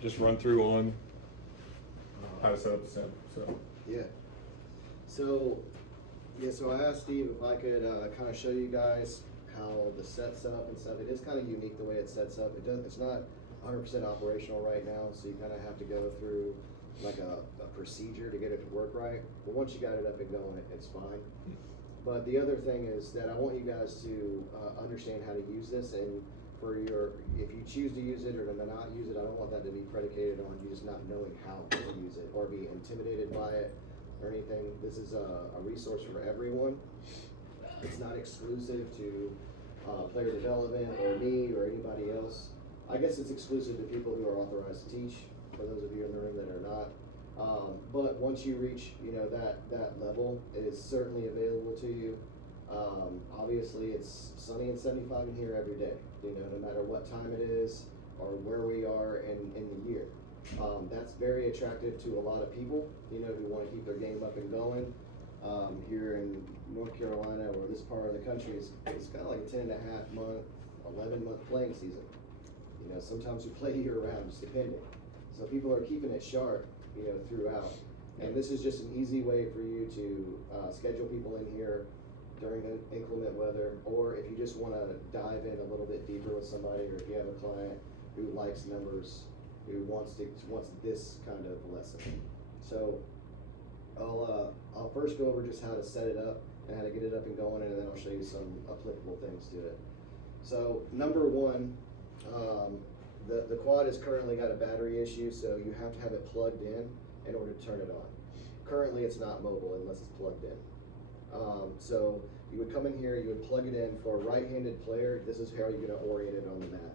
just run through on how to set up the sim. So Yeah. So, so I asked Steve if I could kind of show you guys how the set's up and stuff. It is kind of unique the way it sets up. It's not 100% operational right now, so you kind of have to go through like a procedure to get it to work right. But once you got it up and going, it's fine. But the other thing is that I want you guys to understand how to use this, and if you choose to use it or to not use it, I don't want that to be predicated on you just not knowing how to use it or be intimidated by it or anything. This is a resource for everyone. It's not exclusive to player development or me or anybody else. I guess it's exclusive to people who are authorized to teach, for those of you in the room that are not. But once you reach, that level, it is certainly available to you. Obviously, it's sunny and 75 in here every day, no matter what time it is or where we are in the year. That's very attractive to a lot of people, who want to keep their game up and going. Here in North Carolina or this part of the country, it's kind of like a 10.5 month, 11-month playing season. Sometimes we play year round, just depending. So people are keeping it sharp, throughout. And this is just an easy way for you to schedule people in here during inclement weather, or if you just want to dive in a little bit deeper with somebody, or if you have a client who likes numbers, who wants this kind of lesson. So I'll first go over just how to set it up and how to get it up and going, and then I'll show you some applicable things to it. So number one, the quad has currently got a battery issue, so you have to have it plugged in order to turn it on. Currently it's not mobile unless it's plugged in. So you would come in here, you would plug it in. For a right-handed player, this is how you're going to orient it on the mat.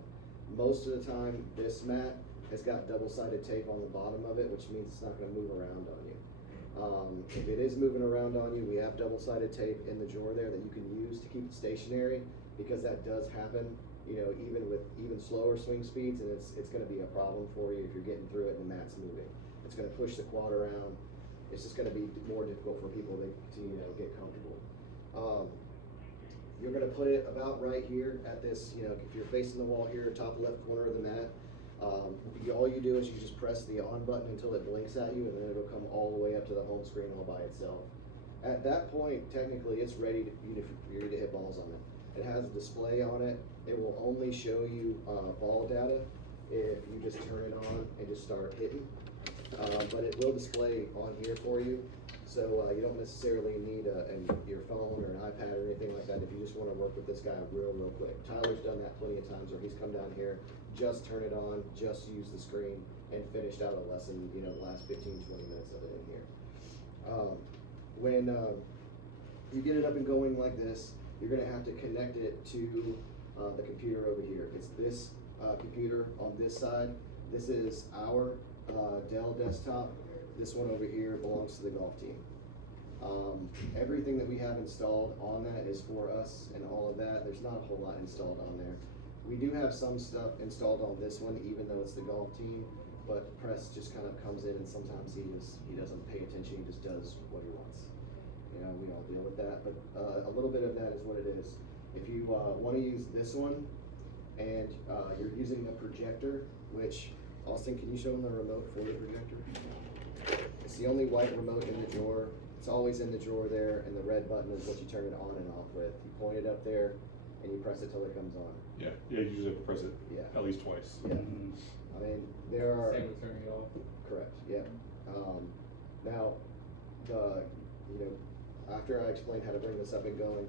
Most of the time, this mat has got double-sided tape on the bottom of it, which means it's not going to move around on you. If it is moving around on you, we have double-sided tape in the drawer there that you can use to keep it stationary, because that does happen, even with slower swing speeds, and it's going to be a problem for you if you're getting through it and the mat's moving. It's going to push the quad around. It's just going to be more difficult for people to get comfortable. You're going to put it about right here at this, if you're facing the wall here, top left corner of the mat. All you do is you just press the on button until it blinks at you, and then it'll come all the way up to the home screen all by itself. At that point, technically, it's ready for you to hit balls on it. It has a display on it. It will only show you ball data if you just turn it on and just start hitting. But it will display on here for you, so you don't necessarily need your phone or an iPad or anything like that if you just want to work with this guy real quick. Tyler's done that plenty of times where he's come down here, just turn it on, just use the screen, and finished out a lesson, the last 15-20 minutes of it in here. When you get it up and going like this, you're going to have to connect it to the computer over here. It's this computer on this side. This is our Dell desktop. This one over here belongs to the golf team. Everything that we have installed on that is for us and all of that. There's not a whole lot installed on there. We do have some stuff installed on this one, even though it's the golf team, but Press just kind of comes in and sometimes he doesn't pay attention, he just does what he wants. We all deal with that, but a little bit of that is what it is. If you want to use this one and you're using the projector, which Austin, can you show them the remote for the projector? It's the only white remote in the drawer. It's always in the drawer there, and the red button is what you turn it on and off with. You point it up there, and you press it till it comes on. yeah, you usually have to press it at least twice. Yeah. I mean, there are. Same with turning it off. Correct. Yeah. Now, after I explain how to bring this up and going,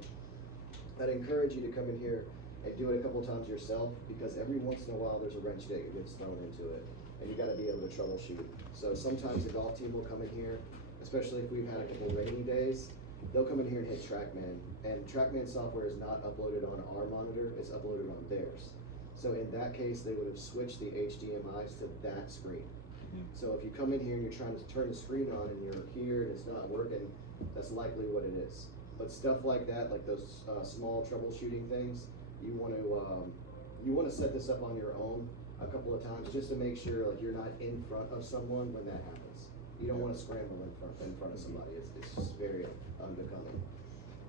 I'd encourage you to come in here and do it a couple times yourself, because every once in a while there's a wrench that gets thrown into it, and you got to be able to troubleshoot. So sometimes the golf team will come in here, especially if we've had a couple rainy days, they'll come in here and hit TrackMan, and TrackMan software is not uploaded on our monitor, it's uploaded on theirs. So in that case, they would have switched the HDMIs to that screen. So if you come in here and you're trying to turn the screen on and you're here and it's not working, that's likely what it is. But stuff like that, like those small troubleshooting things, you want to set this up on your own a couple of times just to make sure like you're not in front of someone when that happens. You don't want to scramble in front of somebody. It's just very unbecoming.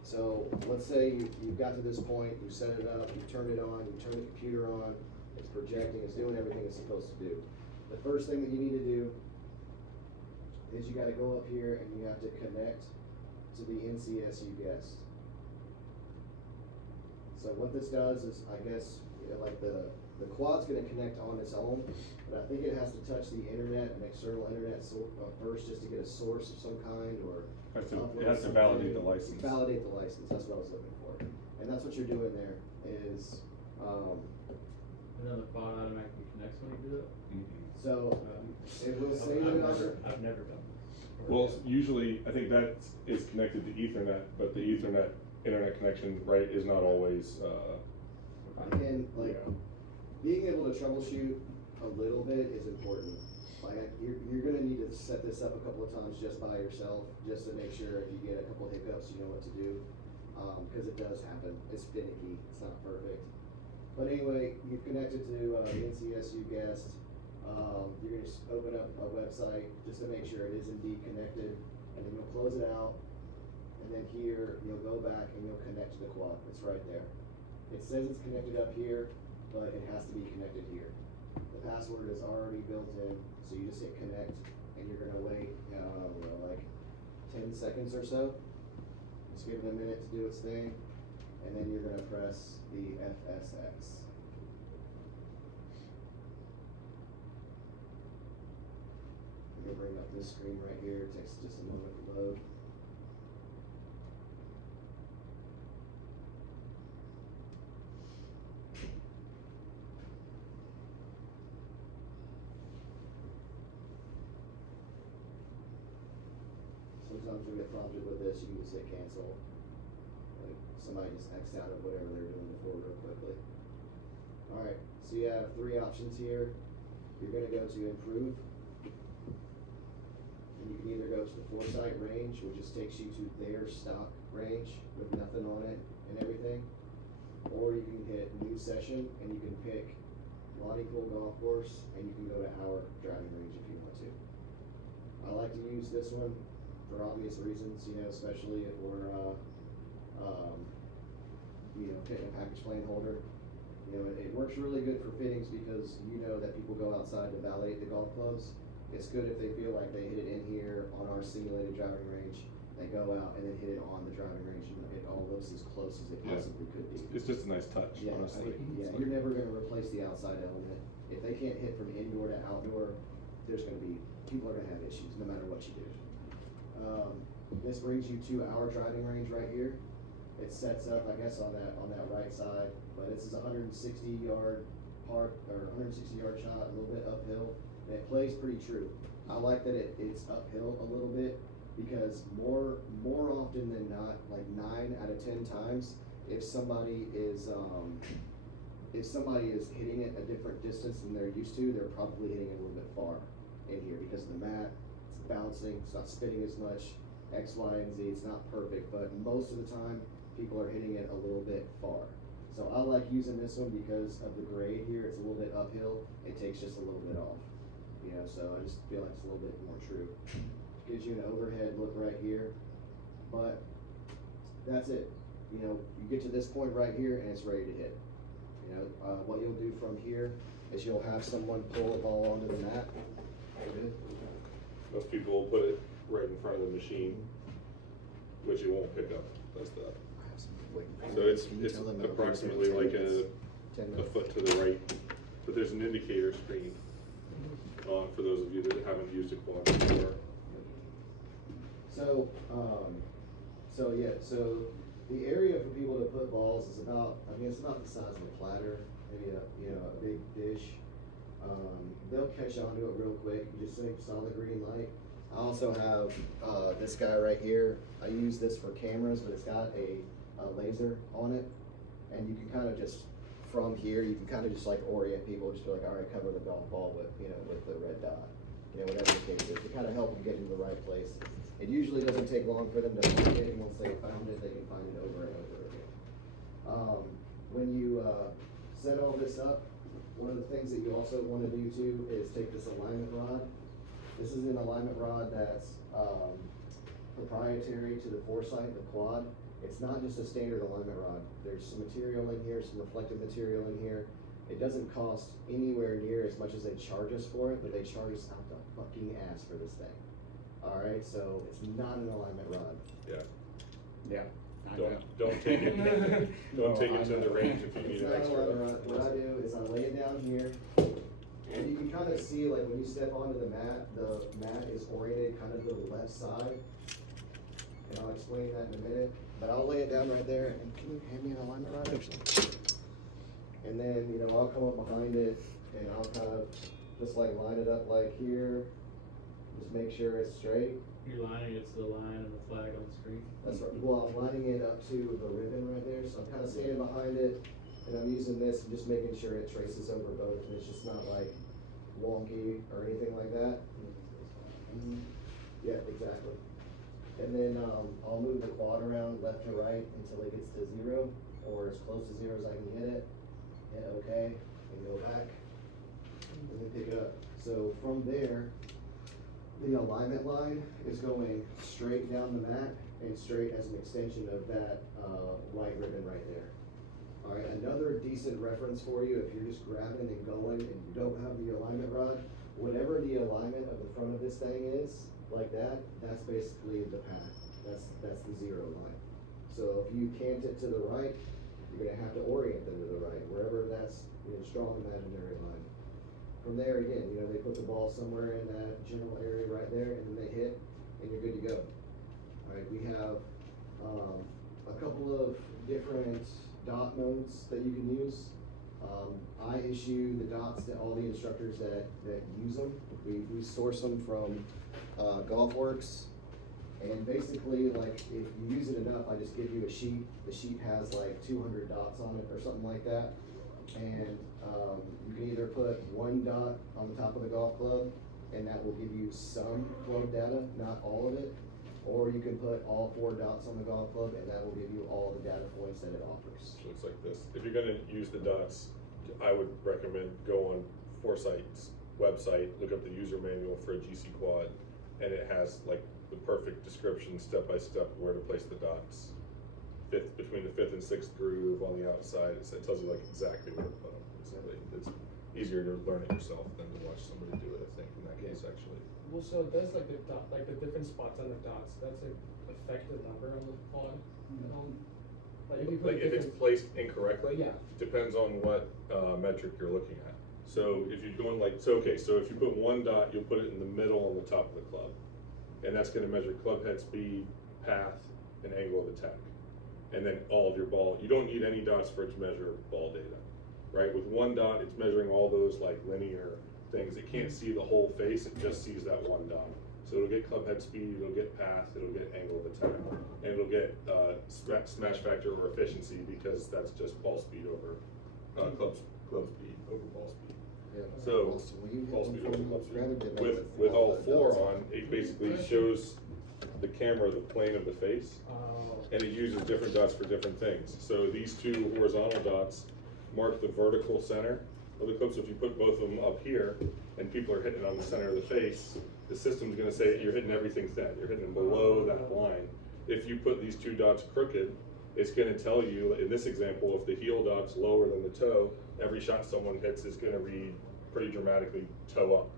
So let's say you've got to this point, you set it up, you turn it on, you turn the computer on, it's projecting, it's doing everything it's supposed to do. the first thing that you need to do is you gotta go up here and you have to connect to the NCSU guest. So what this does is, I guess, you know, like the quad's gonna connect on its own, but I think it has to touch the internet, an external internet first, just to get a source of some kind, or It has to validate the license. Validate the license, that's what I was looking for. And that's what you're doing there, is, And then the quad automatically connects when you do it? so, it will say that on your. I've never done this. Well, usually, I think that is connected to Ethernet, but the Ethernet internet connection, right, is not always, Again, like, yeah. being able to troubleshoot a little bit is important. Like, you're gonna need to set this up a couple of times just by yourself, just to make sure if you get a couple hiccups, you know what to do. Cause it does happen, it's finicky, it's not perfect. But anyway, you've connected to, the NCSU guest. You're gonna just open up a website just to make sure it is indeed connected, and then you'll close it out. And then here, you'll go back and you'll connect to the quad, it's right there. It says it's connected up here, but it has to be connected here. The password is already built in, so you just hit connect, and you're gonna wait, like 10 seconds or so. Just give it a minute to do its thing, and then you're gonna press the FSX. I'm gonna bring up this screen right here, it takes just a moment to load. Sometimes you'll get prompted with this, you can just hit cancel. Like, somebody just X'd out of whatever they're doing before real quickly. Alright, so you have 3 options here. You're gonna go to improve. And you can either go to the foresight range, which just takes you to their stock range with nothing on it and everything. Or you can hit new session and you can pick Lonnie Pool Golf Course, and you can go to our driving range if you want to. I like to use this one for obvious reasons, you know, especially if we're, fitting a package plane holder. You know, it works really good for fittings because you know that people go outside to validate the golf clubs. It's good if they feel like they hit it in here on our simulated driving range, they go out and then hit it on the driving range, and it all looks as close as it possibly could be. It's just a nice touch, Yeah, honestly. you're never gonna replace the outside element. If they can't hit from indoor to outdoor, people are gonna have issues, no matter what you do. This brings you to our driving range right here. It sets up, I guess, on that right side, but this is a 160-yard shot, a little bit uphill, and it plays pretty true. I like that it's uphill a little bit, because more often than not, like 9 out of 10 times, if somebody is hitting it a different distance than they're used to, they're probably hitting it a little bit far in here because of the mat. It's bouncing, it's not spinning as much, X, Y, and Z, it's not perfect, but most of the time, people are hitting it a little bit far. So I like using this one because of the grade here, it's a little bit uphill, it takes just a little bit off. You know, so I just feel like it's a little bit more true. Gives you an overhead look right here, but that's it. You know, you get to this point right here and it's ready to hit. You know, what you'll do from here is you'll have someone pull a ball onto the mat. Most people will put it right in front of the machine, which it won't pick up. That's the. So it's approximately like a foot to the right, but there's an indicator screen for those of you that haven't used a quad before. So the area for people to put balls is about, it's about the size of a platter, maybe a big dish. They'll catch onto it real quick. You just saw the green light. I also have this guy right here. I use this for cameras, but it's got a laser on it, and you can kind of just from here you can kind of just like orient people, just be like, all right, cover the golf ball with with the red dot, whatever the case is, to kind of help them get into the right place. It usually doesn't take long for them to find it, and once they found it, they can find it over and over again. When you set all this up, one of the things that you also want to do too is take this alignment rod. This is an alignment rod that's proprietary to the Foresight, the quad. It's not just a standard alignment rod. There's some material in here, some reflective material in here It doesn't cost anywhere near as much as they charge us for it, but they charge us out the fucking ass for this thing. Alright, so it's not an alignment rod. Yeah. Yeah. Don't take it, don't take it to the range if you need It's an not an extra. alignment rod. What I do is I lay it down here, and you can kind of see, like, when you step onto the mat is oriented kind of to the left side. And I'll explain that in a minute, but I'll lay it down right there, and can you hand me an alignment rod? And then, you know, I'll come up behind it, and I'll kind of just like line it up like here, just make sure it's straight. You're lining it to the line of the flag on the screen. That's right, well, I'm lining it up to the ribbon right there, so I'm kind of standing behind it, and I'm using this and just making sure it traces over both, and it's just not like wonky or anything like that. Yeah, exactly. And then, I'll move the quad around left to right until it gets to 0, or as close to 0 as I can get it. Hit OK, and go back, and then pick it up. So from there, the alignment line is going straight down the mat and straight as an extension of that, white ribbon right there. All right, another decent reference for you, if you're just grabbing and going and you don't have the alignment rod, whatever the alignment of the front of this thing is, like that, that's basically the path. That's the 0 line. So if you cant it to the right, you're gonna have to orient them to the right, wherever that's, you know, strong imaginary line. From there, again, you know, they put the ball somewhere in that general area right there, and then they hit, and you're good to go. All right, we have, a couple of different dot modes that you can use. I issue the dots to all the instructors that use them. We source them from GolfWorks, and basically, like, if you use it enough, I just give you a sheet. The sheet has like 200 dots on it or something like that, and you can either put 1 dot on the top of the golf club, and that will give you some club data, not all of it, or you can put all 4 dots on the golf club, and that will give you all the data points that it offers. So it's like this. If you're gonna use the dots, I would recommend go on Foresight's website, look up the user manual for a GC quad, and it has like the perfect description, step by step, where to place the dots. Between the 5th and 6th groove on the outside, it tells you like exactly where to put them. It's easier to learn it yourself than to watch somebody do it, I think, in that case, actually. Well, so there's like the dot, like the different spots on the dots. That's affect the number on the quad. Like if you put Like if it's different- placed incorrectly, Yeah. depends on what metric you're looking at. So if you're going like, so if you put 1 dot, you'll put it in the middle on the top of the club. And that's gonna measure club head speed, path, and angle of attack. And then all of your ball, you don't need any dots for it to measure ball data, right? With 1 dot, it's measuring all those like linear things. It can't see the whole face, it just sees that 1 dot. So it'll get club head speed, it'll get path, it'll get angle of attack, and it'll get smash factor or efficiency, because that's just ball speed over club speed over ball speed. Yeah. So Awesome. Well, you hit ball one speed from over club speed. gravity dip With all the 4 dots. on, it basically shows the camera the plane of the face, and it uses different dots for different things. So these 2 horizontal dots mark the vertical center of the club. So if you put both of them up here and people are hitting on the center of the face, the system's gonna say that you're hitting everything thin, you're hitting them below that line. If you put these 2 dots crooked, it's gonna tell you, in this example, if the heel dot's lower than the toe, every shot someone hits is gonna read pretty dramatically toe up,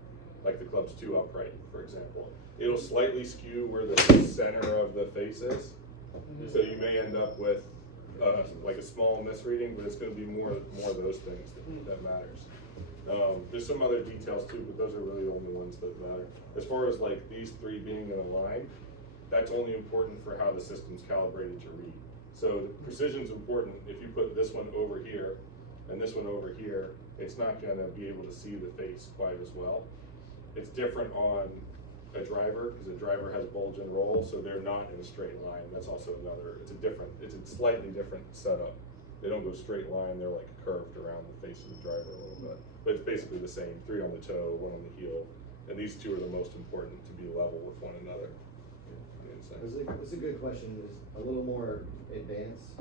like the club's too upright, for example. It'll slightly skew where the center of the face is, so you may end up with like a small misreading, but it's gonna be more of those things that matters. There's some other details too, but those are really the only ones that matter. As far as like these 3 being in a line, that's only important for how the system's calibrated to read. So precision's important. If you put this one over here and this one over here, it's not gonna be able to see the face quite as well. It's different on a driver, because a driver has bulge and roll, so they're not in a straight line. That's also another, it's a slightly different setup. They don't go straight line, they're like curved around the face of the driver a little bit. But it's basically the same, 3 on the toe, 1 on the heel, and these 2 are the most important to be level with one another. It's a good question. It's a little more advanced,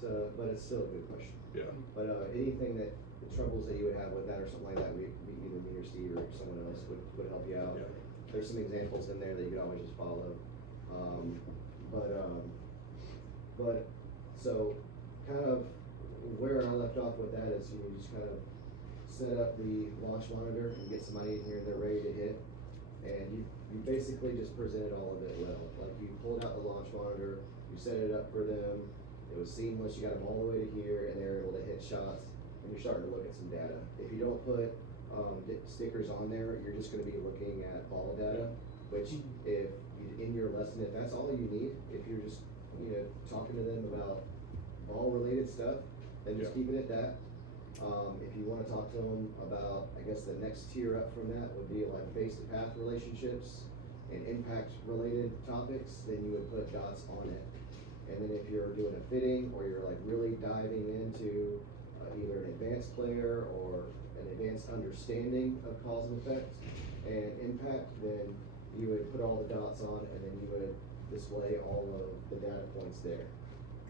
so, but it's still a good question. Yeah. But anything that, the troubles that you would have with that or something like that, either me or Steve or someone else would help you out. Yeah. There's some examples in there that you could always just follow. But so kind of where I left off with that is, you just kind of set up the launch monitor and get somebody in here and they're ready to hit. And you basically just presented all of it well. Like you pulled out the launch monitor, you set it up for them, it was seamless, you got them all the way to here and they're able to hit shots, and you're starting to look at some data. If you don't put stickers on there, you're just gonna be looking at ball data, which if in your lesson, if that's all you need, if you're just, talking to them about ball related stuff, then just keep it at that. If you wanna talk to them about, I guess the next tier up from that would be like face to path relationships and impact related topics, then you would put dots on it. And then if you're doing a fitting or you're like really diving into either an advanced player or an advanced understanding of cause and effect and impact, then you would put all the dots on and then you would display all of the data points there.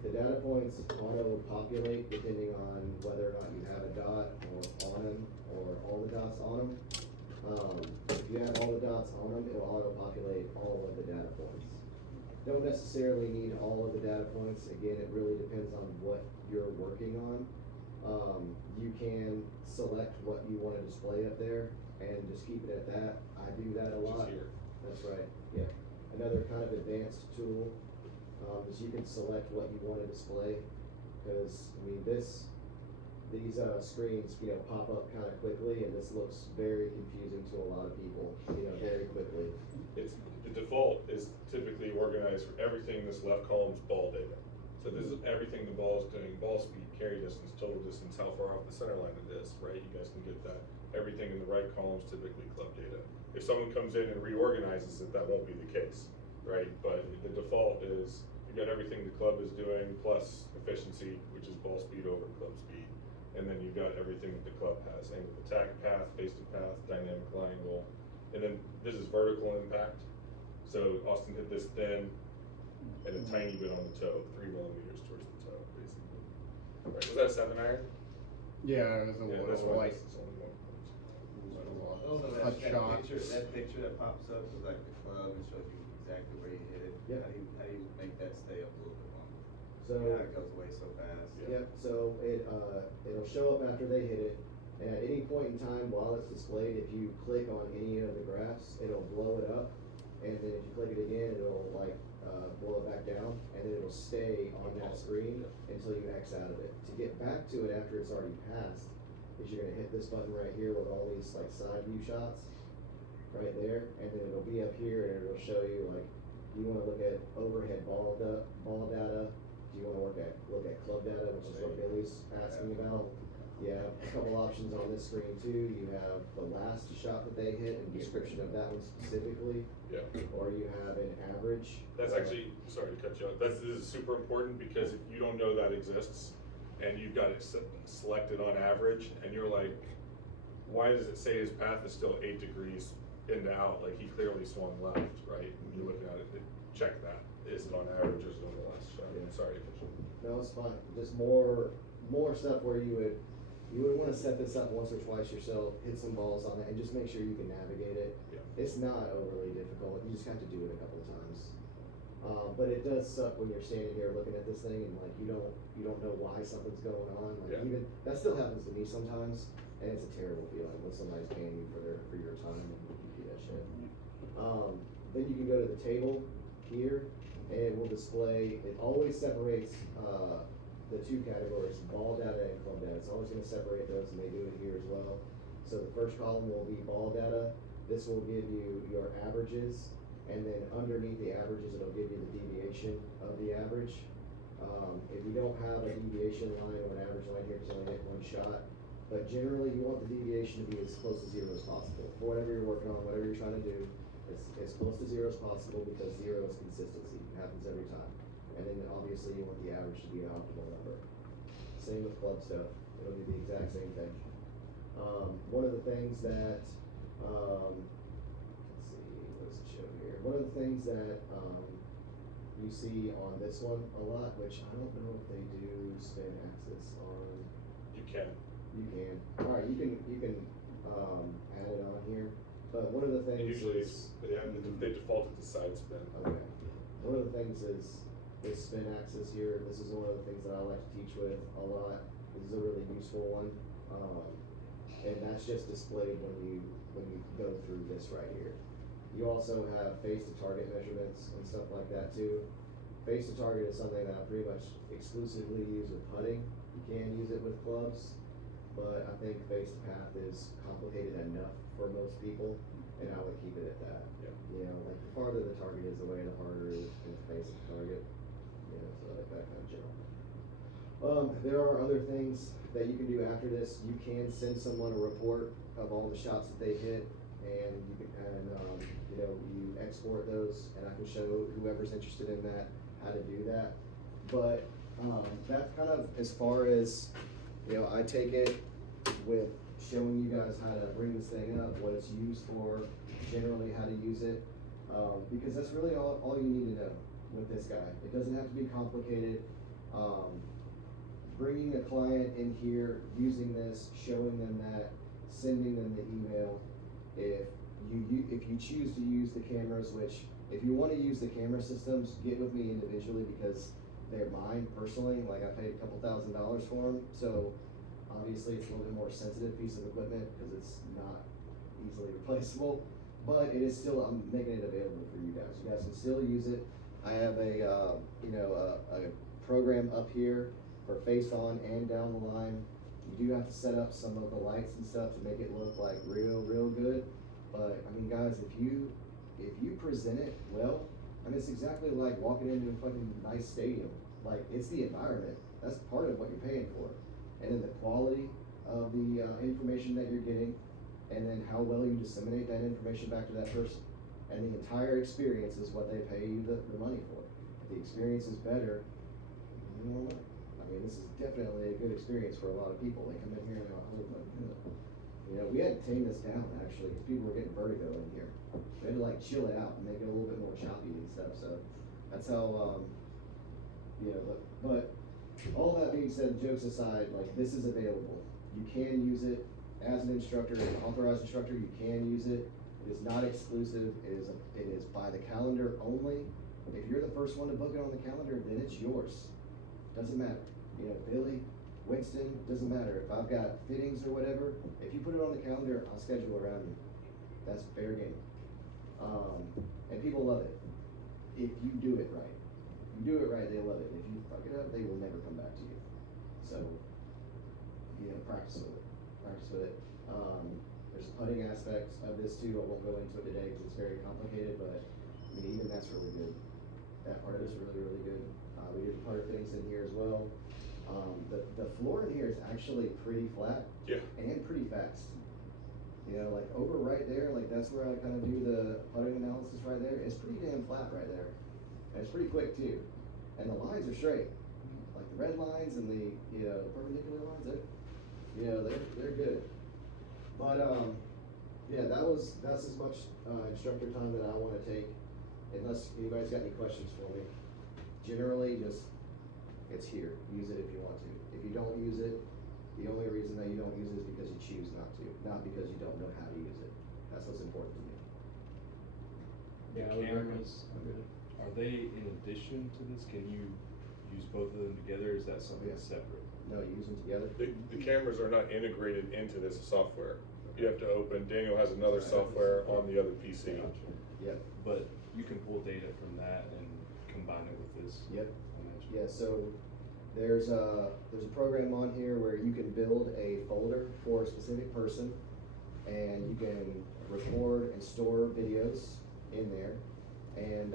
The data points auto-populate depending on whether or not you have a dot or on them or all the dots on them. If you have all the dots on them, it'll auto-populate all of the data points. Don't necessarily need all of the data points. Again, it really depends on what you're working on. You can select what you want to display up there and just keep it at that. I do that a lot. Just here. That's right, yeah. Another kind of advanced tool is you can select what you want to display. Because, I mean, these screens, pop up kind of quickly, and this looks very confusing to a lot of people, very quickly. It's, the default is typically organized for everything in this left column is ball data. So this is everything the ball is doing, ball speed, carry distance, total distance, how far off the center line it is, right? You guys can get that. Everything in the right column is typically club data. If someone comes in and reorganizes it, that won't be the case, right? But the default is, you've got everything the club is doing plus efficiency, which is ball speed over club speed. And then you've got everything that the club has, angle of attack path, face to path, dynamic line goal. And then this is vertical impact. So Austin hit this thin and a tiny bit on the toe, 3 millimeters towards the toe, basically. Right, was that a 7-iron? Yeah, it was a Yeah, little this one like is only one. Oh, no, a shot. that picture that pops up is like the club and shows you exactly where you hit it. Yep. How do you make that stay up a little bit longer? So, It goes away so fast. yeah, so it'll show up after they hit it, and at any point in time while it's displayed, if you click on any of the graphs, it'll blow it up, and then if you click it again, it'll blow it back down, and then it'll stay on that screen until you X out of it. To get back to it after it's already passed, is you're gonna hit this button right here with all these like side view shots, right there, and then it'll be up here and it'll show you like, you wanna look at overhead ball data, do you wanna look at club data, which is what Billy's asking about. You have a couple options on this screen too. You have the last shot that they hit and description of that one specifically, Yeah. or you have an average. That's actually, sorry to cut you off, this is super important because if you don't know that exists and you've got it selected on average and you're like, why does it say his path is still 8 degrees in to out? Like he clearly swung left, right? And you're looking at it, check that. Is it on average or is it on the last shot? Yeah. Sorry. No, it's fine. Just more stuff where you would want to set this up once or twice yourself, hit some balls on it, and just make sure you can navigate it. Yeah. It's not overly difficult. You just have to do it a couple of times. But it does suck when you're standing here looking at this thing and like you don't know why something's going on. Like Yeah. even that still happens to me sometimes, and it's a terrible feeling when somebody's paying you for your time and you do that shit. Then you can go to the table here, and it will display. It always separates the two categories, ball data and club data. It's always going to separate those, and they do it here as well. So the first column will be ball data. This will give you your averages, and then underneath the averages, it'll give you the deviation of the average. If you don't have a deviation line or an average line here, because you only hit one shot, but generally you want the deviation to be as close to 0 as possible. For whatever you're working on, whatever you're trying to do, it's as close to 0 as possible because 0 is consistency. It happens every time. And then obviously you want the average to be an optimal number. Same with club stuff. It'll be the exact same thing. One of the things that, let's see, what's it show here? One of the things that you see on this one a lot, which I don't know if they do spin axis on. You can. You can. All right, you can add it on here. But one of the things Usually is they default to side spin. okay. One of the things is spin axis here. This is one of the things that I like to teach with a lot. This is a really useful one. and that's just displayed when you go through this right here. You also have face to target measurements and stuff like that too. Face to target is something that I pretty much exclusively use with putting. You can use it with clubs, but I think face to path is complicated enough for most people, and I would keep it at that. Yeah. You know, like the farther the target is away, the harder it is to face the target. You know, so like that kind of jump. There are other things that you can do after this. You can send someone a report of all the shots that they hit, and you can, you know, you export those, and I can show whoever's interested in that how to do that. But that's kind of as far as, you know, I take it with showing you guys how to bring this thing up, what it's used for, generally how to use it, because that's really all you need to know with this guy. It doesn't have to be complicated. Bringing a client in here, using this, showing them that, sending them the email. If you choose to use the cameras, which if you want to use the camera systems, get with me individually because they're mine personally. Like I paid a couple $1,000s for them, so obviously it's a little bit more sensitive piece of equipment because it's not easily replaceable. But it is still, I'm making it available for you guys. You guys can still use it. I have a program up here for face on and down the line. You do have to set up some of the lights and stuff to make it look like real good. But I mean, guys, if you present it well, I mean, it's exactly like walking into a fucking nice stadium. Like, it's the environment. That's part of what you're paying for. And then the quality of the information that you're getting, and then how well you disseminate that information back to that person. And the entire experience is what they pay you the money for. If the experience is better, you know what? I mean, this is definitely a good experience for a lot of people. They come in here and they're like, oh my God. You know, we had to tame this down actually, because people were getting vertigo in here. We had to like chill it out and make it a little bit more choppy and stuff. So that's how, you know, but all that being said, jokes aside, like this is available. You can use it as an instructor, as an authorized instructor. You can use it. It is not exclusive. It is by the calendar only. If you're the first one to book it on the calendar, then it's yours. Doesn't matter. You know, Billy, Winston, doesn't matter. If I've got fittings or whatever, if you put it on the calendar, I'll schedule around you. That's fair game. And people love it. If you do it right. If you do it right, they love it. If you fuck it up, they will never come back to you. So, you know, practice with it. Practice with it. There's putting aspects of this too. I won't go into it today because it's very complicated, but I mean, even that's really good. That part is really good. We did the putter fittings in here as well. The floor in here is actually pretty flat. Yeah. And pretty fast. You know, like over right there, like that's where I kind of do the putting analysis right there. It's pretty damn flat right there. And it's pretty quick too. And the lines are straight. Like the red lines and the, you know, perpendicular lines, they're good. But yeah, that's as much instructor time that I want to take, unless anybody's got any questions for me. Generally, just it's here. Use it if you want to. If you don't use it, the only reason that you don't use it is because you choose not to, not because you don't know how to use it. That's what's important to me. Yeah, The cameras, are they in addition to this? Can you use both of them together, or is that something Yeah. separate? No, you use them together. The cameras are not integrated into this software. You have to open, Daniel has another software on the other PC. Gotcha. Yep. But you can pull data from that and combine it with this? Yep. I imagine. Yeah, so there's a program on here where you can build a folder for a specific person, and you can record and store videos in there. And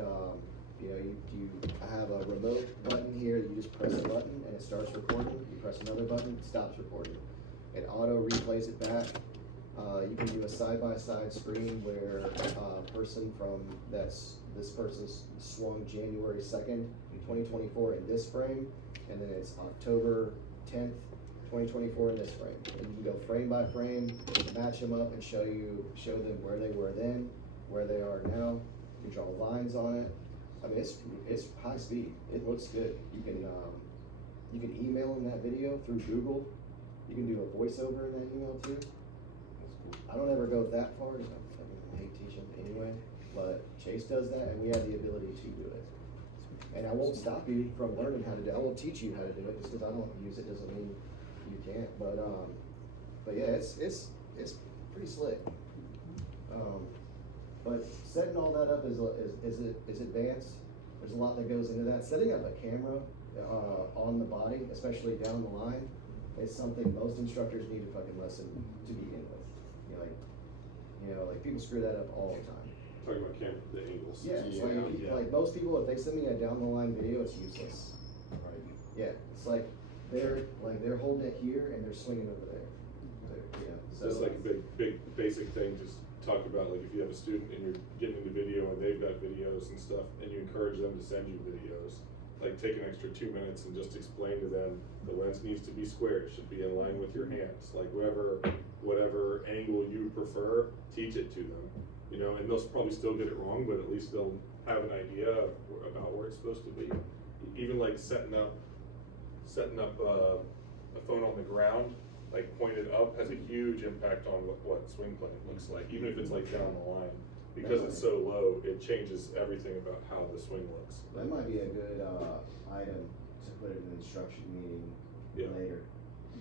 you know, you have a remote button here. You just press a button and it starts recording. You press another button, it stops recording. It auto replays it back. You can do a side-by-side screen where a person from this person's swung January 2nd, 2024 in this frame, and then it's October 10th, 2024 in this frame. And you can go frame by frame, match them up, and show them where they were then, where they are now. You can draw lines on it. I mean, it's high speed. It looks good. You can email in that video through Google. You can do a voiceover in that email too. That's cool. I don't ever go that far because I hate teaching anyway. But Chase does that, and we have the ability to do it. And I won't stop you from learning how to do it. I won't teach you how to do it just because I don't use it doesn't mean you can't. But yeah, it's it's pretty slick. But setting all that up is advanced. There's a lot that goes into that. Setting up a camera on the body, especially down the line, is something most instructors need to fucking lesson to begin with. Like people screw that up all the time. Talking about camera, the angles. Yeah, like most people, if they send me a down the line video, it's useless. Right. Yeah, it's like they're holding it here and they're swinging over there. So Just like a big basic thing, just talk about like if you have a student and you're getting into video and they've got videos and stuff and you encourage them to send you videos, like take an extra 2 minutes and just explain to them the lens needs to be square, it should be in line with your hands, like whatever angle you prefer, teach it to them, and they'll probably still get it wrong, but at least they'll have an idea about where it's supposed to be. Even like setting up a phone on the ground, like pointed up, has a huge impact on what swing plane looks like, even if it's like down the line. Because it's so low, it changes everything about how the swing looks. that might be a good item to put in an instruction meeting later.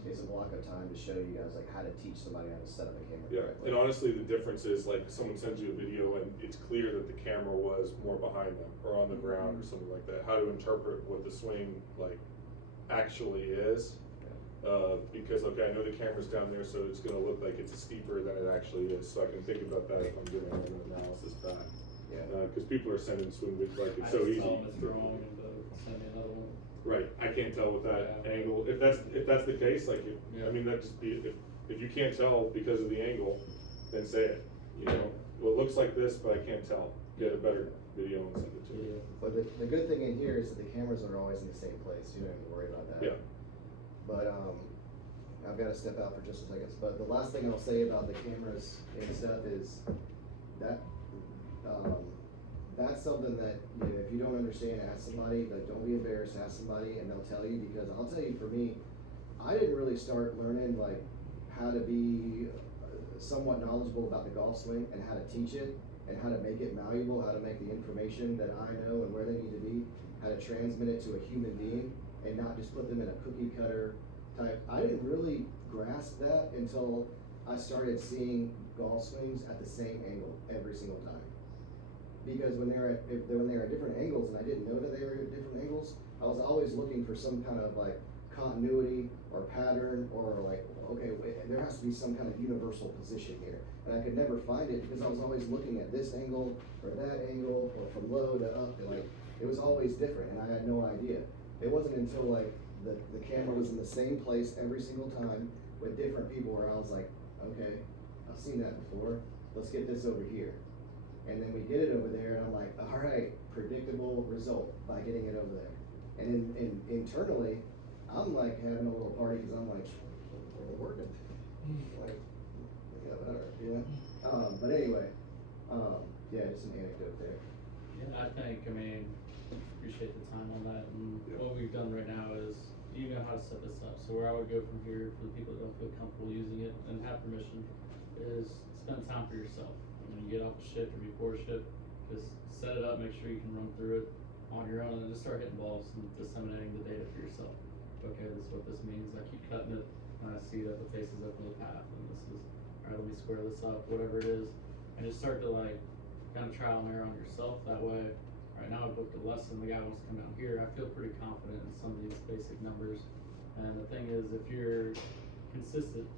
It's a block of time to show you guys like how to teach somebody how to set up a camera Yeah, correctly. and honestly, the difference is like someone sends you a video and it's clear that the camera was more behind them or on the ground or something like that. How to interpret what the swing like actually is. Because okay, I know the camera's down there, so it's gonna look like it's steeper than it actually is. So I can think about that if I'm doing an analysis back. Yeah. Because people are sending swing videos like I it's so just easy. tell them it's wrong and send me another one. Right, I can't tell with that Yeah. angle. If that's the case, like, Yeah. I mean, that just be, if you can't tell because of the angle, then say it, Well, it looks like this, but I can't tell. Get a better video and send it to me. But the good thing in here is that the cameras are always in the same place. You don't have to worry about that. Yeah. But I've got to step out for just a second. But the last thing I'll say about the cameras and stuff is that that's something that if you don't understand, ask somebody. Like, don't be embarrassed. Ask somebody, and they'll tell you. Because I'll tell you, for me, I didn't really start learning like how to be somewhat knowledgeable about the golf swing and how to teach it and how to make it malleable, how to make the information that I know and where they need to be, how to transmit it to a human being and not just put them in a cookie cutter type. I didn't really grasp that until I started seeing golf swings at the same angle every single time. Because when they're at different angles and I didn't know that they were at different angles, I was always looking for some kind of like continuity or pattern or like, okay, wait, there has to be some kind of universal position here. And I could never find it because I was always looking at this angle or that angle or from low to up, and like, it was always different and I had no idea. It wasn't until like the camera was in the same place every single time with different people where I was like, okay, I've seen that before, let's get this over here. And then we get it over there and I'm like, all right, predictable result by getting it over there. And internally, I'm like having a little party because I'm like, we're working. Like, yeah, whatever, but anyway, yeah, just an anecdote there. Yeah, appreciate the time on that, and Yeah. what we've done right now is, you know how to set this up, so where I would go from here, for the people that don't feel comfortable using it and have permission, is spend time for yourself. When you get off the shift or before shift, just set it up, make sure you can run through it on your own, and just start hitting balls and disseminating the data for yourself. Okay, this is what this means, I keep cutting it, and I see that the face is open to the path, and this is, alright, let me square this up, whatever it is, and just start to like, kind of trial and error on yourself, that way, right now I booked a lesson, the guy wants to come down here, I feel pretty confident in some of these basic numbers, and the thing is, if you're consistent,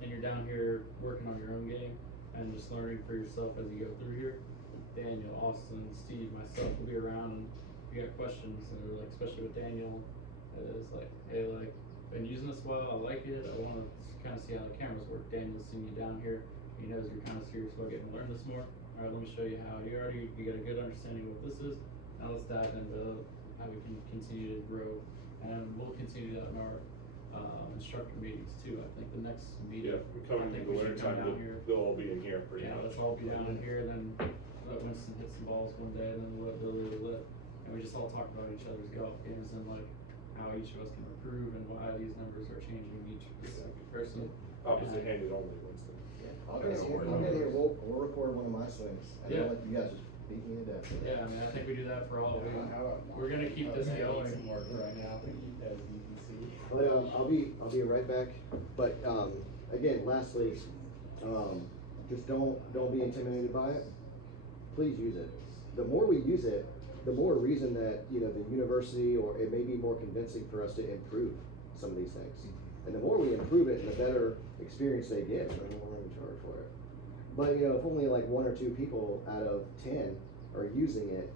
and you're down here working on your own game, and just learning for yourself as you go through here, Daniel, Austin, Steve, myself will be around, and if you got questions, and like, especially with Daniel, it's like, hey, like, been using this well, I like it, I wanna kinda see how the cameras work. Daniel's seen you down here, he knows you're kinda serious about getting to learn this more. Alright, let me show you how, you got a good understanding of what this is, now let's dive into how we can continue to grow. And we'll continue that in our, instructor meetings too. I think the next meeting, Yeah, I coming think in the we should winter come time, down here. they'll all be in here pretty Yeah, much. let's all be down in here, and then let Winston hit some balls one day, and then we'll let Billy lit. And we just all talk about each other's golf games and like how each of us can improve and why these numbers are changing each specific person. Opposite And- handed only, Winston. I'll get here, we'll record one of my swings, and Yeah. I'll let you guys just beat me to death. Yeah, I mean, I think we do that for all. We're gonna keep this going. Right now, as you can see. But I'll be right back. But again, lastly, Just don't be intimidated by it. Please use it. The more we use it, the more reason that, you know, the university, or it may be more convincing for us to improve some of these things. And the more we improve it, and the better experience they get, the more we're gonna charge for it. But, you know, if only like 1 or 2 people out of 10 are using it,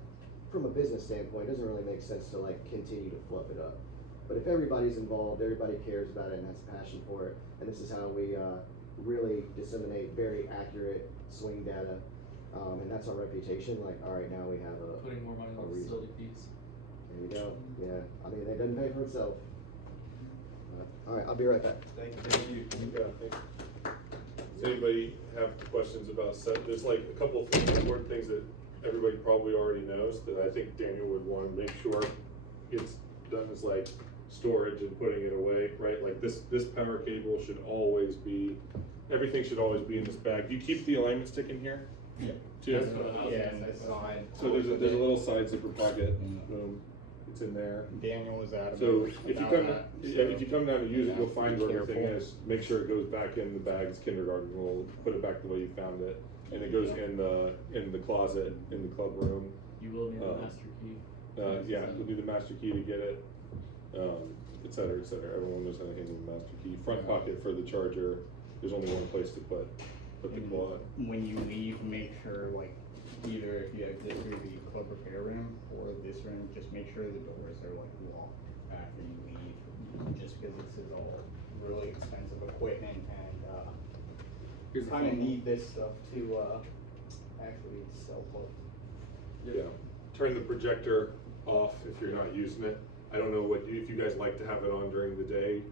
from a business standpoint, it doesn't really make sense to like continue to fluff it up. But if everybody's involved, everybody cares about it and has a passion for it, and this is how we really disseminate very accurate swing data, and that's our reputation. Like, all right, now we have a Putting more money a on reason. facility fees. There you go. Yeah, I mean, it doesn't pay for itself. All right, I'll be right back. Thank you. Thank you. Yeah, thanks. Does anybody have questions about set? There's like a couple of things, important things that everybody probably already knows that I think Daniel would want to make sure gets done, is like storage and putting it away, right? Like this power cable should always be, everything should always be in this bag. Do you keep the alignment stick in here? Yeah. Too? That's what I was Yeah, gonna and say. the side. So there's a little side zipper pocket, Yeah. it's in there. Daniel was adamant So if you about come, that, yeah, so if you come down to use it, you'll find be where everything careful. is. Make sure it goes back in the bags. Kindergarten will put it back the way you found it, and it goes in the closet in the club room. You will need a Uh, master key. Yeah, you'll do the master key to get it, et cetera, et cetera. Everyone knows how to handle the master key. Front pocket for the charger. There's only one place to put the quad. when you leave, make sure, like, either if you have this or the club repair room or this room, just make sure the doors are like locked after you leave, just because this is all really expensive equipment, and Here's the kind of phone. need this stuff to actually sell up. Yeah. Turn the projector off if you're not using it. I don't know if you guys like to have it on during the day,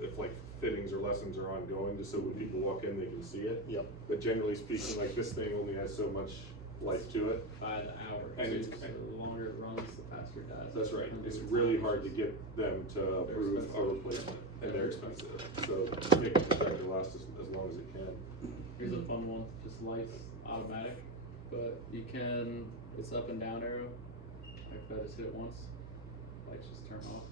if like fittings or lessons are ongoing, just so when people walk in, they can see it. Yep. But generally speaking, like this thing only has so much life to it. By the hour, And too, it's- so the longer it runs, the faster it dies. That's right. It's really hard to get them to approve a replacement, and they're expensive. So make the projector last as long as it can. Here's a fun one, just lights automatic, but you can, it's up and down arrow. Like if I just hit it once, lights just turn off.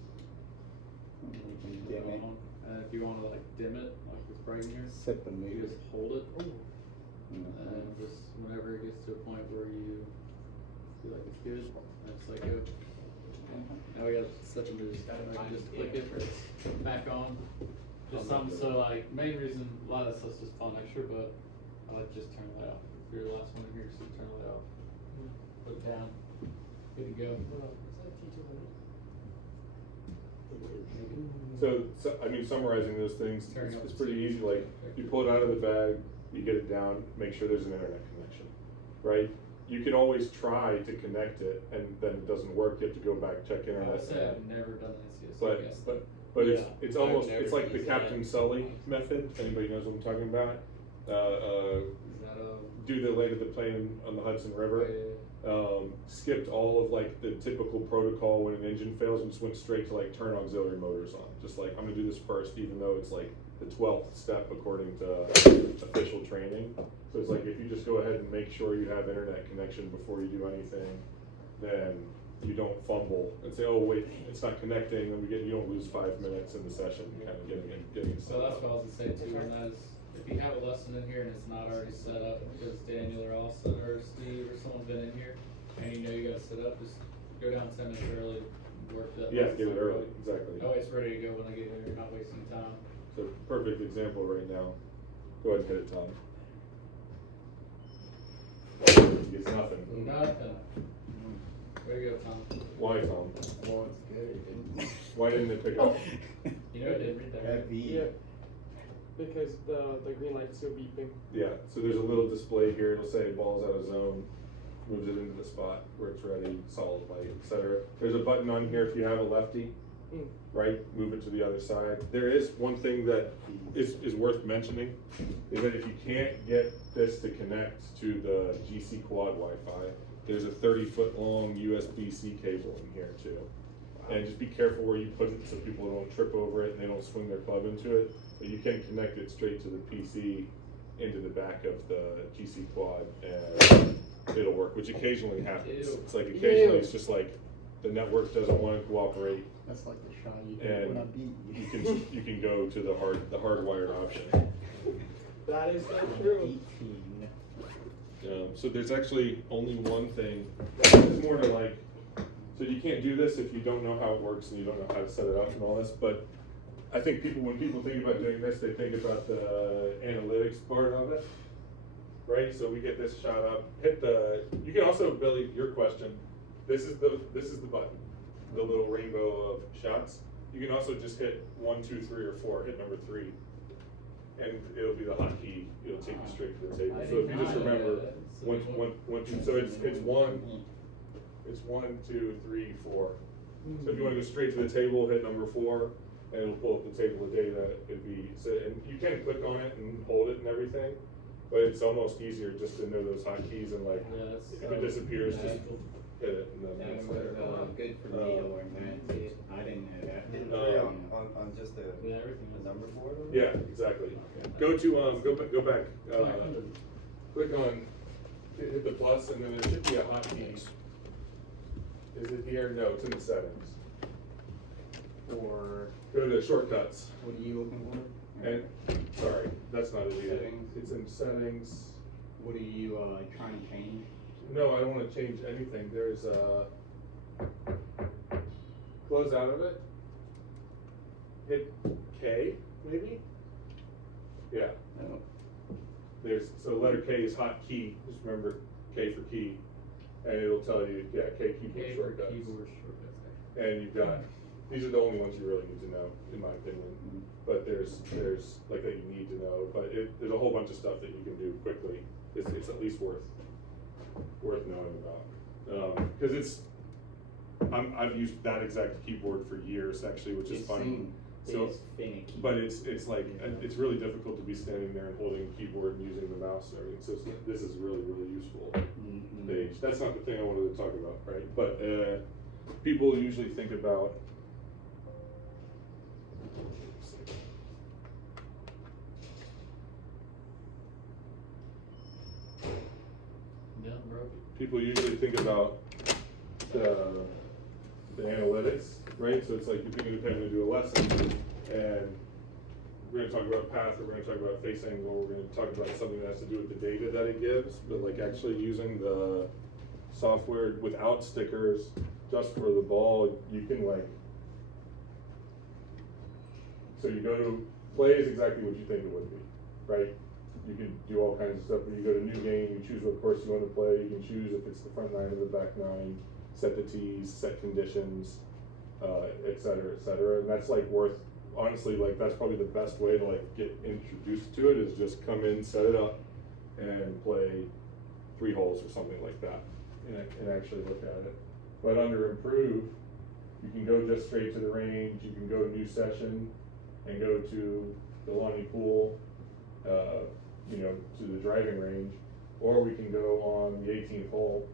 And you can turn dim it, on. And if you wanna like dim it, like it's bright in here, set the you mood. just hold it, and and just whenever it gets to a point where you feel like it's good, that's like go. Now we got set the mood, I can just click it, back on. Just something, so like, main reason, a lot of that stuff's just fun extra, but I like to just turn the light off. If you're the last one in here, just turn the light off. Put it down, good to go. So I mean, summarizing those things, Turning up it's the pretty TV. easy. Like you pull it out of the bag, you get it down, make sure there's an internet connection, right? You can always try to connect it, and then it doesn't work. You have to go back, check I would internet. say I've never done this, But yes. but Yeah, it's I've almost, never it's like the used that. Captain Sully method. If anybody knows what I'm talking about, Is that do the leg of the plane on the Hudson River. Skipped all of like the typical protocol when an engine fails, and just went straight to like turn auxiliary motors on. Just like, I'm gonna do this first, even though it's like the 12th step according to official training. So it's like, if you just go ahead and make sure you have internet connection before you do anything, then you don't fumble and say, oh wait, it's not connecting, and you don't lose 5 minutes in the session kind of getting it set So that's up. what I was gonna say too, and that is, if you have a lesson in here and it's not already set up, because Daniel or Austin or Steve or someone's been in here, and you know you gotta set up, just go down 10 minutes early, work that. Yeah, lesson get it set early, up. exactly. Oh, it's ready to go when I get here, you're not wasting time. So perfect example right now. Go ahead and hit it, Tom. He gets nothing. Nothing. Way to go, Tom. Why, Tom? well, it's good. Why didn't it pick up? You know, I didn't read that. right? Heavy. Yeah, because the green light's still beeping. Yeah, so there's a little display here. It'll say ball's out of zone. Moves it into the spot where it's ready, solid light, etc. There's a button on here if you have a lefty, Mm. right? Move it to the other side. There is one thing that is worth mentioning, is that if you can't get this to connect to the GC Quad Wi-Fi, there's a 30-foot long USB-C cable in here too. And just be careful where you put it so people don't trip over it and they don't swing their club into it. But you can connect it straight to the PC into the back of the GC Quad, and it'll work, which occasionally happens. Ew. It's like occasionally Ew. it's just like the network doesn't want to cooperate, That's like the shot you get and when I beat you can go to the hardwired option. That is so true. 18. So there's actually only one thing. It's more to like, so you can't do this if you don't know how it works and you don't know how to set it up and all this, but I think when people think about doing this, they think about the analytics part of it, right? So we get this shot up, you can also, Billy, your question, this is the button, the little rainbow of shots. You can also just hit 1, 2, 3, or 4, hit number 3. And it'll be the hotkey, it'll take you straight to the table. So if you just remember, so it's 1, 2, 3, 4. So if you wanna go straight to the table, hit number 4, and it'll pull up the table of data, and you can click on it and hold it and everything, but it's almost easier just to know those hotkeys and like, Yeah, that's if it disappears, just hit it and then That it's was there. good for me to learn that too. I didn't know that. On just the everything is. number board? or- Yeah, exactly. Go to, go back, click on, hit the plus, and then there should be a hotkey. Is it here? No, it's in the settings. Or Go to shortcuts, what are you looking for? and, sorry, that's not it either. Settings. It's in settings. What are you trying to change? No, I don't wanna change anything. There's close out of it. Hit K, maybe? Yeah. Oh. So letter K is hotkey, just remember K for key. And it'll tell you, yeah, K keyboard Okay, for shortcuts. keyboard shortcuts. And you've got, these are the only ones you really need to know, in my opinion. But there's like that you need to know, but there's a whole bunch of stuff that you can do quickly. It's at least worth knowing about. Cause I've used that exact keyboard for years actually, which is funny. So, It's finicky. but it's like, it's really difficult to be standing there and holding a keyboard and using the mouse and everything, so this is really, really useful page. That's not the thing I wanted to talk about, right? But, people usually think about, Yeah, bro. people usually think about the analytics, right? So it's like you're thinking of having to do a lesson, and we're gonna talk about path, or we're gonna talk about face angle, or we're gonna talk about something that has to do with the data that it gives, but like actually using the software without stickers, just for the ball, you can like, so you go to, play is exactly what you think it would be, right? You can do all kinds of stuff. When you go to new game, you choose what course you want to play. You can choose if it's the front 9 or the back 9, set the tees, set conditions, et cetera, and that's like honestly, like that's probably the best way to like get introduced to it, is just come in, set it up, and play 3 holes or something like that, and actually look at it. But under improve, you can go just straight to the range. You can go new session and go to the Lonnie Pool, to the driving range, or we can go on the 18th hole.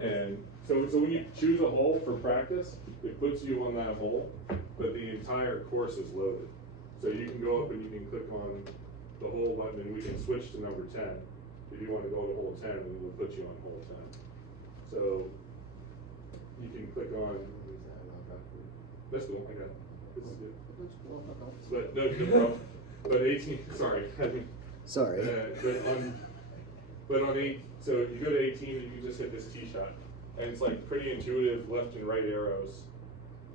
And so when you choose a hole for practice, it puts you on that hole, but the entire course is loaded. So you can go up and you can click on the hole button, and we can switch to number 10. If you want to go to hole 10, then we'll put you on hole 10. So you can click on, that's cool, I got it. This is good. But no problem. But 18, sorry. Sorry. But on 8, so you go to 18 and you just hit this tee shot, and it's like pretty intuitive. Left and right arrows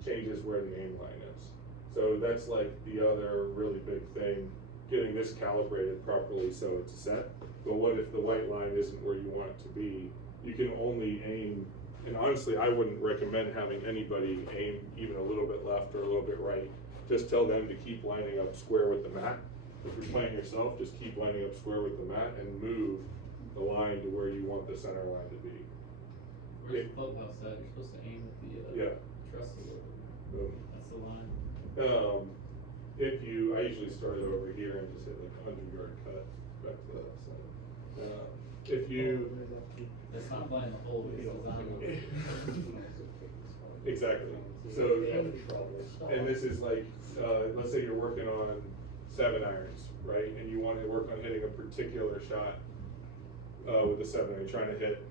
changes where the aim line is. So that's like the other really big thing, getting this calibrated properly so it's set. But what if the white line isn't where you want it to be? You can only aim, and honestly, I wouldn't recommend having anybody aim even a little bit left or a little bit right. Just tell them to keep lining up square with the mat. If you're playing yourself, just keep lining up square with the mat and move the line to where you want the center line to be. Where's the clubhouse at? You're supposed to aim at the Yeah. trestle. Boom. That's the line. I usually start it over here and just hit like a 100-yard cut back to the center. If you, It's not playing the hole, it's designed. exactly. So, and this is like, let's say you're working on 7 irons, right? And you want to work on hitting a particular shot with the 7 iron. You're trying to hit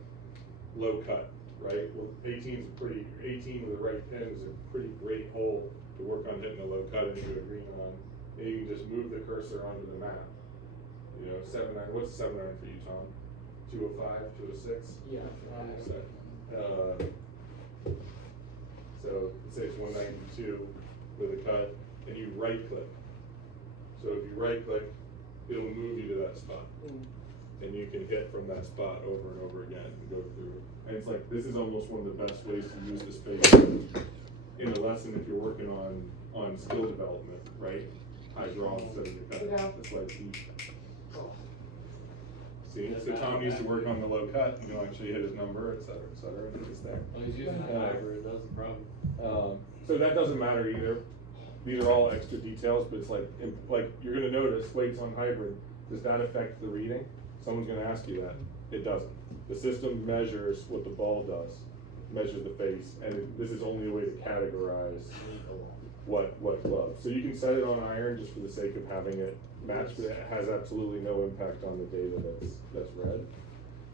low cut, right? Well, 18 with the right pin is a pretty great hole to work on hitting a low cut into a green on. and you can just move the cursor onto the map. You know, 79, what's 79 for you, Tom? 205, 206? Yeah. So let's say it's 192 with a cut, and you right click. So if you right click, it'll move you to that spot. And you can hit from that spot over and over again and go through. And it's like, this is almost one of the best ways to use the space in a lesson if you're working on skill development, right? High draw instead of the cut. That's why it's easy. See, so Tom needs to work on the low cut, and he'll actually hit his number, et cetera, and it's there. Well, he's using that hybrid, that's the problem. So that doesn't matter either. These are all extra details, but it's like you're gonna notice weights on hybrid, does that affect the reading? Someone's gonna ask you that. It doesn't. The system measures what the ball does, measures the face, and this is only a way to categorize what glove. So you can set it on iron just for the sake of having it match, but it has absolutely no impact on the data that's read.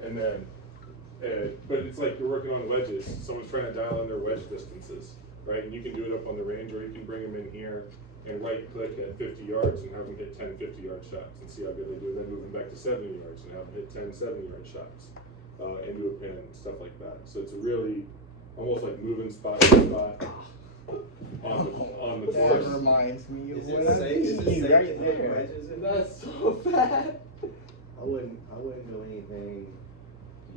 And then, but it's like you're working on wedges. Someone's trying to dial in their wedge distances, right? And you can do it up on the range, or you can bring them in here and right click at 50 yards and have them hit 10 50-yard shots and see how good they do. Then move them back to 70 yards and have them hit 10 70-yard shots into a pin and stuff like that. So it's really almost like moving spot to spot on the That course. reminds me of Is what it I safe? Is it mean safe right to put there. wedges in? That's so bad. I wouldn't do anything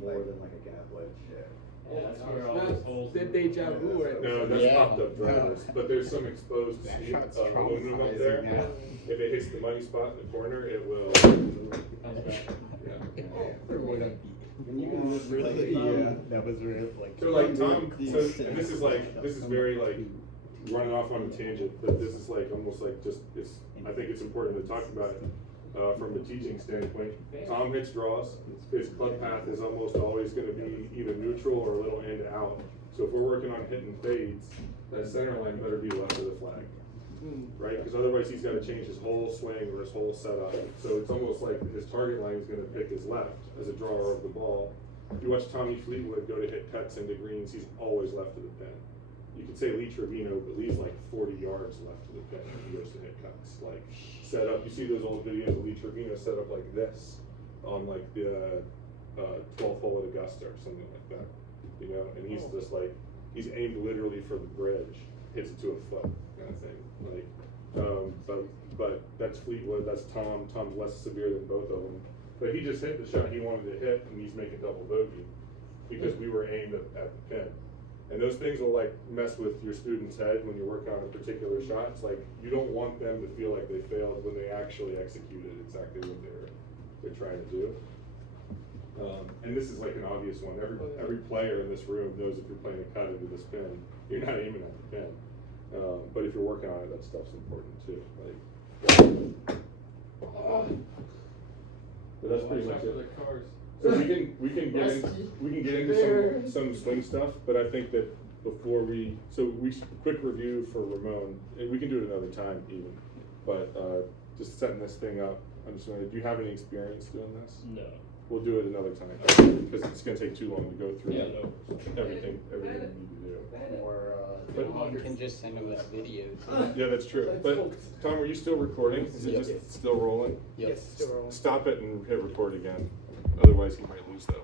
more than like a gap wedge. Yeah, that's where all those holes. The in deja vu right No, there. that's Yeah. popped up drivers, but there's some exposed That shot's aluminum up there. traumatizing now. If it hits the money spot in the corner, it will. It comes back. Yeah. Or would it And you can just be? really, Yeah, that was real, like. So like Tom, and this is very like running off on a tangent, but this is like almost like just I think it's important to talk about it from a teaching standpoint. Tom hits draws. His club path is almost always going to be either neutral or a little in to out. So if we're working on hitting fades, that center line better be left of the flag, right? Because otherwise he's got to change his whole swing or his whole setup. So it's almost like his target line is going to pick his left as a drawer of the ball. If you watch Tommy Fleetwood go to hit cuts into greens, he's always left of the pin. You could say Lee Trevino, but Lee's like 40 yards left of the pin when he goes to hit cuts. Like set up, you see those old videos of Lee Trevino set up like this on like the 12th hole at Augusta or something like that. You know, and he's just like, he's aimed literally for the bridge, hits it to a foot kind of thing. Like, but that's Fleetwood, that's Tom. Tom's less severe than both of them. But he just hit the shot he wanted to hit, and he's making double bogey because we were aimed at the pin. And those things will like mess with your student's head when you're working on a particular shot. It's like you don't want them to feel like they failed when they actually executed exactly what they're trying to do. And this is like an obvious one. Every player in this room knows if you're playing a cut into this pin, you're not aiming at the pin. But if you're working on it, that stuff's important too. Like, but that's pretty Watch much out for it. the cars. So we can get into some swing stuff, but I think that before quick review for Ramon, and we can do it another time even. But just setting this thing up, I'm just wondering, do you have any experience doing this? No. We'll do it another time because it's gonna take too long to go through Yeah, no. everything we need to do. Or, But- you can just send them that video too. Yeah, that's true. But Tom, are you still recording? Is it Yes. just still rolling? Yep. Yes, still rolling. Stop it and hit record again. Otherwise, he might lose that.